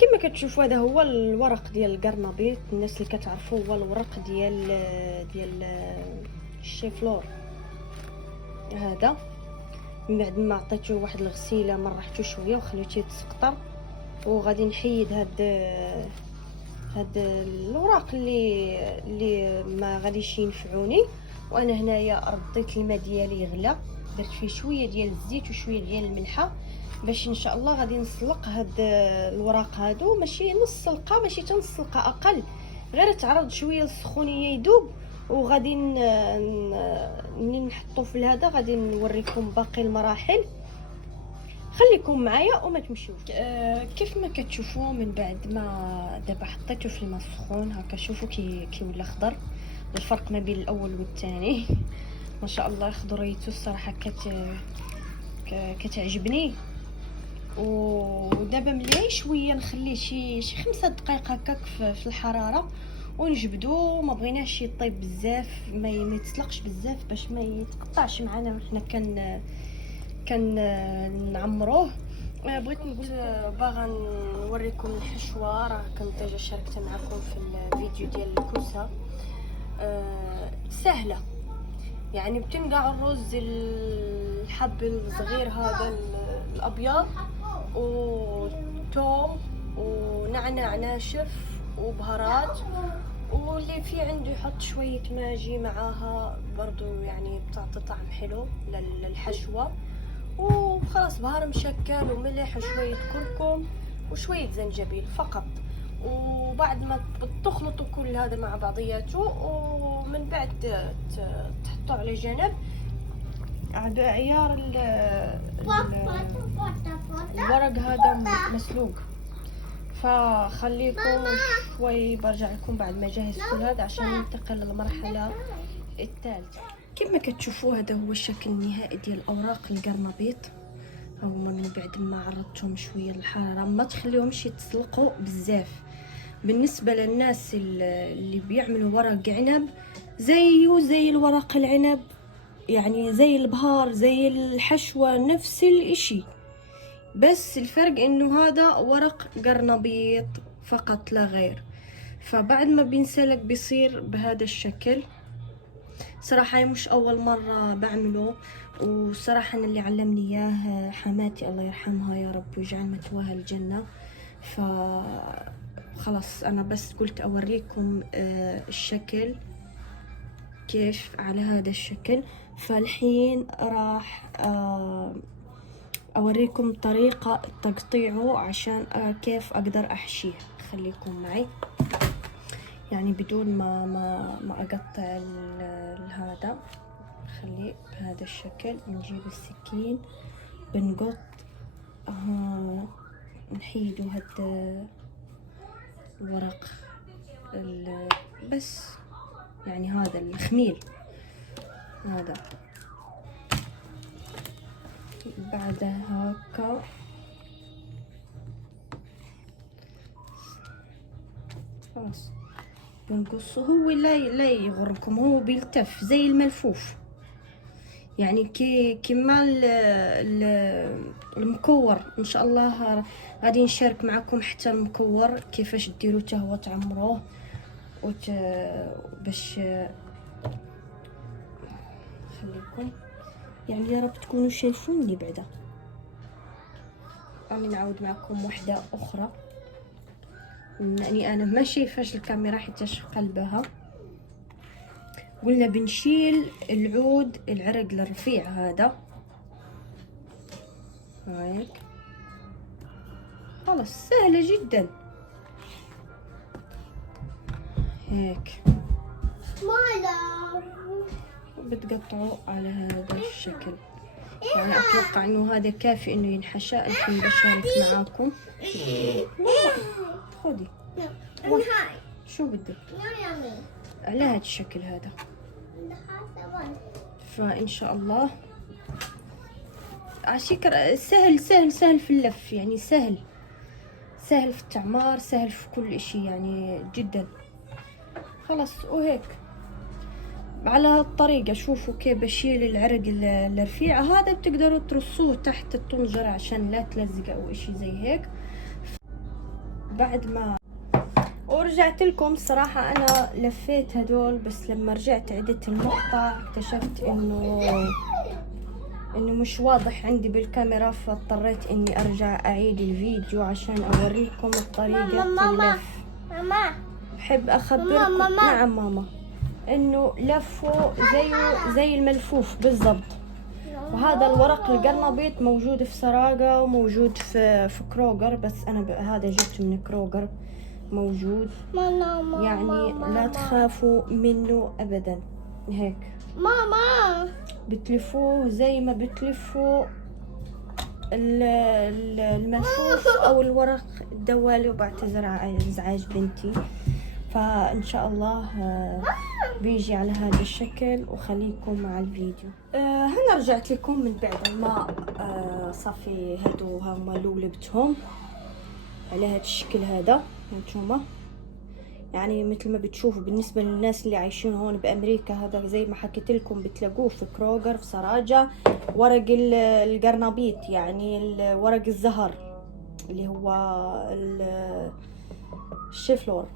كما كتشوفوا هذا هو الورق ديال القرنبيط. الناس اللي كتعرفوا هو الورق ديال الشيفلور هذا. من بعد ما عطيته واحد الغسيله مرحته شويه وخليته يتسقطر، وغادي نحيد هاد الاوراق اللي ما غاديش ينفعوني. وانا هنايا رديت الماء ديالي يغلى، درت فيه شويه ديال الزيت وشويه ديال الملحه باش ان شاء الله غادي نسلق هاد الوراق هادو، ماشي نص سلقه، ماشي حتى نص سلقه، اقل، غير تعرض شويه للسخونيه يذوب. وغادي منين نحطو في هذا غادي نوريكم باقي المراحل. خليكم معايا وما تمشيوش. كيف ما كتشوفوا من بعد ما دابا حطيته في الماء السخون هكا، شوفوا كي ولا خضر. الفرق ما بين الاول والثاني ما شاء الله خضريته الصراحه كتعجبني. ودابا ملي شويه نخليه شي 5 دقائق هكاك في الحراره ونجبدو. ما بغيناش يطيب بزاف، ما يتسلقش بزاف باش ما يتقطعش معنا حنا كان نعمروه. بغيت نقول باغا نوريكم الحشوه. راه كنت ديجا شاركت معكم في الفيديو ديال الكوسه. سهله يعني، بتنقع الرز الحب الصغير هذا الابيض وتوم ونعناع ناشف وبهارات، واللي في عنده يحط شويه ماجي معاها برضو، يعني بتعطي طعم حلو للحشوه. وخلاص بهار مشكل وملح وشويه كركم وشويه زنجبيل فقط. وبعد ما تخلطوا كل هذا مع بعضياته، ومن بعد تحطوا على جنب عيار الورق هذا مسلوق. فخليكم شوي، برجع لكم بعد ما اجهز كل هذا عشان ننتقل للمرحله الثالثه. كما كتشوفوا هذا هو الشكل النهائي ديال اوراق القرنبيط. هما من بعد ما عرضتهم شويه للحراره، ما تخليهمش يتسلقوا بزاف. بالنسبه للناس اللي بيعملوا ورق عنب زي الورق العنب، يعني زي البهار زي الحشوه نفس الاشي، بس الفرق انه هذا ورق قرنبيط فقط لا غير. فبعد ما بينسلق بيصير بهذا الشكل. صراحة مش اول مرة بعمله، وصراحة أنا اللي علمني اياه حماتي الله يرحمها يا رب ويجعل مثواها الجنة. خلاص انا بس قلت اوريكم الشكل كيف على هذا الشكل. فالحين راح اوريكم طريقة تقطيعه عشان كيف اقدر احشيه. خليكم معي يعني بدون ما اقطع هذا. خليه بهذا الشكل. نجيب السكين بنقط نحيدو هاد الورق بس، يعني هذا الخميل هذا. بعد هكا خلاص بنقصه. هو لا يغركم، هو بيلتف زي الملفوف، يعني كما المكور. ان شاء الله غادي نشارك معكم حتى المكور كيفاش ديروه حتى هو تعمروه باش خليكم يعني يا رب تكونوا شايفوني. بعدا راني نعاود معكم وحده اخرى، يعني انا ما شايفاش الكاميرا حيتاش قلبها. قلنا بنشيل العود العرق الرفيع هذا هيك. خلاص سهله جدا هيك. بتقطعوا على هذا الشكل. يعني اتوقع انه هذا كافي انه ينحشى. الحين بشارك معاكم. خذي شو بدك على هذا الشكل هذا. فان شاء الله عشيكر سهل في اللف، يعني سهل في التعمار، سهل في كل اشي يعني جدا. خلاص وهيك على هالطريقة. شوفوا كيف بشيل العرق الرفيع هذا. بتقدروا ترصوه تحت الطنجرة عشان لا تلزق او اشي زي هيك. بعد ما ورجعت لكم صراحة أنا لفيت هدول، بس لما رجعت عدت المقطع اكتشفت إنه مش واضح عندي بالكاميرا، فاضطريت إني أرجع أعيد الفيديو عشان أوريكم الطريقة اللف. ماما بحب أخبركم. نعم ماما. إنه لفه زي الملفوف بالضبط. وهذا الورق القرنبيط موجود في سراقة وموجود في كروجر، بس أنا هذا جبت من كروجر موجود. يعني لا تخافوا منه أبدا. هيك ماما بتلفوه زي ما بتلفوا الملفوف أو الورق الدوالي. وبعتذر على إزعاج بنتي، فإن شاء الله بيجي على هذا الشكل. وخليكم مع الفيديو. هنا رجعت لكم من بعد ما صافي هادو هما لولبتهم على هذا الشكل هذا. هانتوما يعني مثل ما بتشوفوا بالنسبة للناس اللي عايشين هون بأمريكا، هذا زي ما حكيت لكم بتلاقوه في كروجر في سراجة. ورق القرنبيط يعني ورق الزهر اللي هو الشيفلور.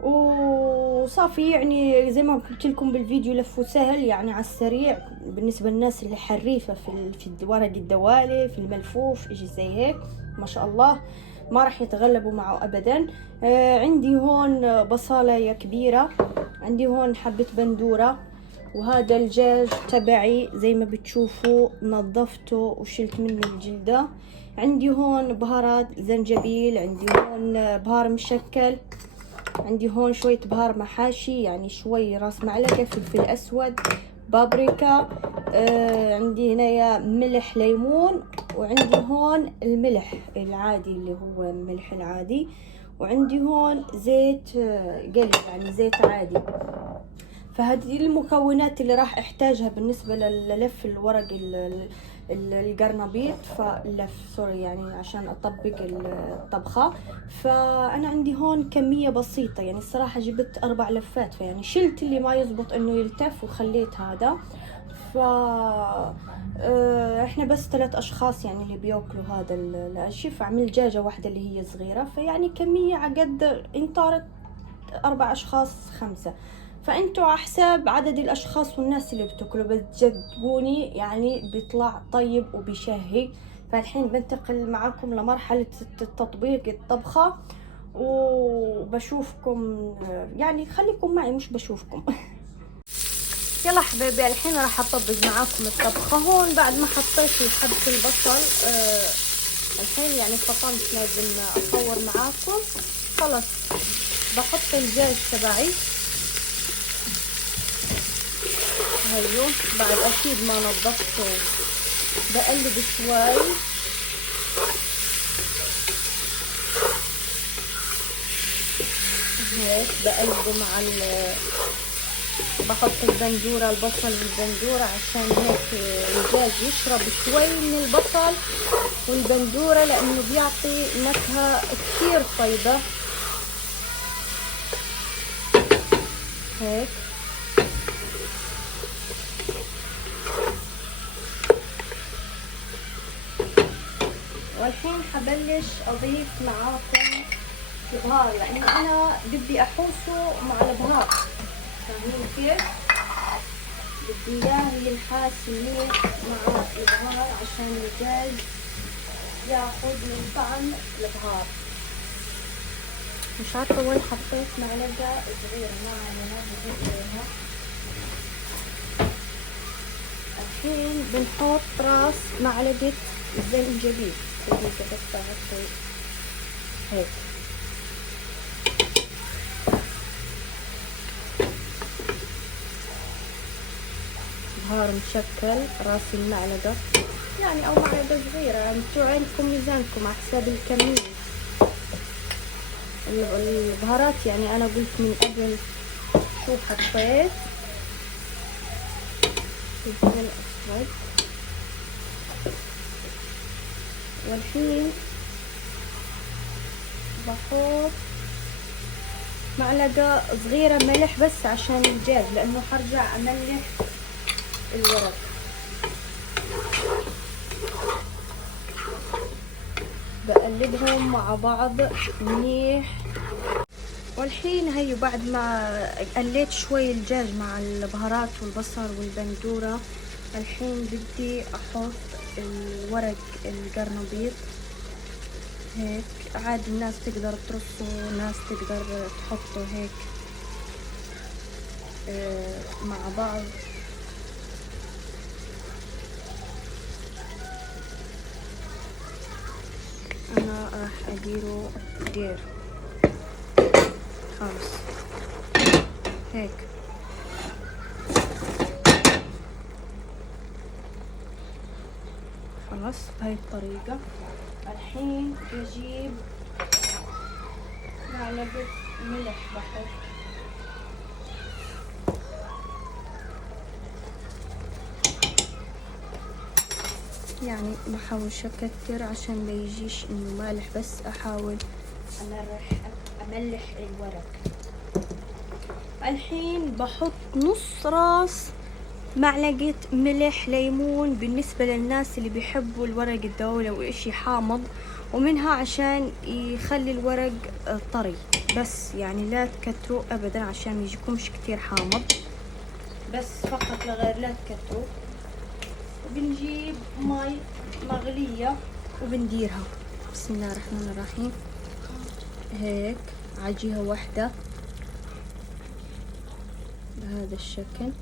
وصافي يعني زي ما قلت لكم بالفيديو لفه سهل يعني على السريع بالنسبة للناس اللي حريفة في ورق الدوالي في الملفوف إشي زي هيك. ما شاء الله ما راح يتغلبوا معه أبدا. عندي هون بصالة كبيرة، عندي هون حبة بندورة، وهذا الجاج تبعي زي ما بتشوفوا نظفته وشلت منه الجلدة. عندي هون بهارات زنجبيل، عندي هون بهار مشكل، عندي هون شوية بهار محاشي يعني شوي راس معلقة فلفل أسود بابريكا. عندي هنا ملح ليمون، وعندي هون الملح العادي اللي هو الملح العادي، وعندي هون زيت قلي يعني زيت عادي. فهذه المكونات اللي راح احتاجها بالنسبة للف الورق القرنبيط، فلف سوري يعني عشان اطبق الطبخة. فانا عندي هون كمية بسيطة يعني الصراحة جبت 4 لفات، فيعني شلت اللي ما يزبط انه يلتف وخليت هذا. ف احنا بس 3 اشخاص يعني اللي بياكلوا هذا الاشي، فعمل دجاجة واحدة اللي هي صغيرة، فيعني كمية عقد ان طارت 4 اشخاص 5. فانتوا على حساب عدد الاشخاص والناس اللي بتاكلوا بتجدقوني يعني بيطلع طيب وبيشهي. فالحين بنتقل معاكم لمرحلة تطبيق الطبخة، وبشوفكم يعني خليكم معي مش بشوفكم. يلا حبايبي الحين راح اطبق معاكم الطبخة. هون بعد ما حطيت حبة البصل الحين يعني فطنت لازم اصور معاكم. خلص بحط الدجاج تبعي هيو، بعد اكيد ما نظفته بقلب شوي. هيك بقلبه مع بحط البندورة البصل والبندورة عشان هيك الدجاج يشرب شوي من البصل والبندورة لانه بيعطي نكهة كثير طيبة. هيك والحين حبلش اضيف معاكم البهار لانه انا بدي احوصه مع البهار، فاهمين كيف؟ بدي اياه ينحاس منيح مع البهار عشان الدجاج ياخذ من طعم البهار. مش عارفه وين حطيت معلقه صغيره، ما علينا بجيب عليها. الحين بنحط راس معلقه زنجبيل دقيقه بس احط هيك. بهار مشكل راس المعلقة يعني او معلقة صغيرة يعني انتوا عندكم ميزانكم على حساب الكمية. البهارات يعني انا قلت من قبل شو حطيت فلفل اسود، والحين بحط معلقة صغيرة ملح بس عشان الدجاج لانه حرجع املح الورق. بقلبهم مع بعض منيح. والحين هي بعد ما قليت شوي الدجاج مع البهارات والبصل والبندورة، الحين بدي احط الورق القرنبيط. هيك عادي الناس تقدر ترصه، ناس تقدر تحطه هيك مع بعض. انا راح اديره دير خالص هيك. خلاص بهاي الطريقة. الحين بجيب معلقة ملح بحط، يعني بحاولش اكتر عشان ما يجيش انه مالح، بس احاول املح الورق. الحين بحط نص راس معلقة ملح ليمون بالنسبة للناس اللي بيحبوا الورق الدولة وإشي حامض، ومنها عشان يخلي الورق طري، بس يعني لا تكتروا أبدا عشان ما يجيكمش كتير حامض، بس فقط لغير لا تكتروا. وبنجيب مي مغلية وبنديرها. بسم الله الرحمن الرحيم. هيك عجيها واحدة بهذا الشكل.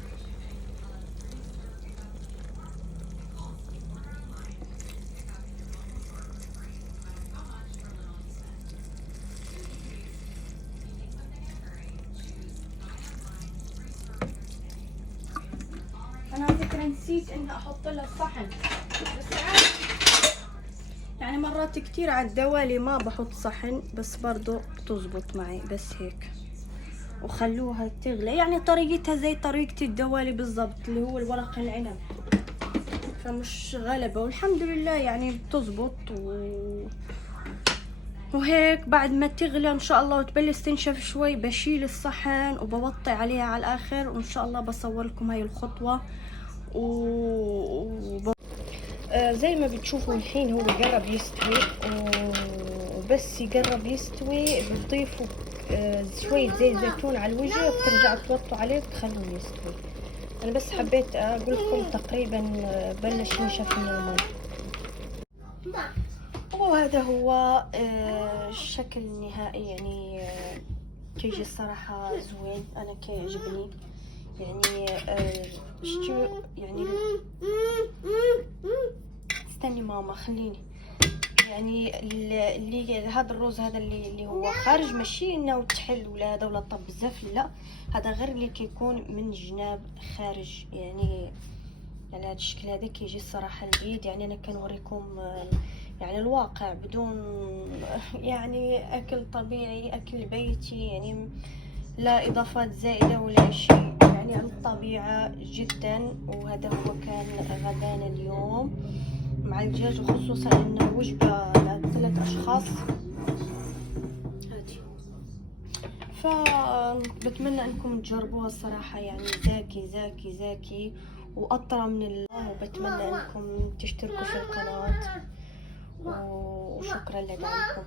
انا على فكرة نسيت اني احط لها صحن، بس يعني مرات كتير على الدوالي ما بحط صحن، بس برضو بتزبط معي. بس هيك وخلوها تغلي، يعني طريقتها زي طريقة الدوالي بالضبط، اللي هو الورق العنب، فمش غلبة والحمد لله يعني بتزبط. وهيك بعد ما تغلي ان شاء الله وتبلش تنشف شوي بشيل الصحن وبوطي عليها على الاخر، وان شاء الله بصور لكم هاي الخطوة. زي ما بتشوفوا الحين هو قرب يستوي، وبس يقرب يستوي بتضيفوا شوية زيت زيتون على الوجه، وبترجعوا توطوا عليه وتخلوه يستوي. انا بس حبيت اقول لكم تقريبا بلش ينشف من المي. وهذا هو الشكل النهائي، يعني كيجي الصراحة زوين، انا كيعجبني يعني. يعني استني ماما خليني، يعني اللي هذا الرز هذا اللي هو خارج ماشي انه تحل ولا هذا ولا طب بزاف، لا هذا غير اللي كيكون من جناب خارج، يعني هذا الشكل هذا كيجي الصراحه لذيذ. يعني انا كنوريكم يعني الواقع بدون يعني اكل طبيعي، اكل بيتي، يعني لا اضافات زائده ولا شيء، يعني عن الطبيعه جدا. وهذا هو كان غدانا اليوم مع الدجاج، وخصوصا انه وجبه ل3 اشخاص هادي. فبتمنى انكم تجربوها الصراحه، يعني زاكي زاكي زاكي واطرى من الله. وبتمنى انكم تشتركوا في القناه، وشكرا لدعمكم.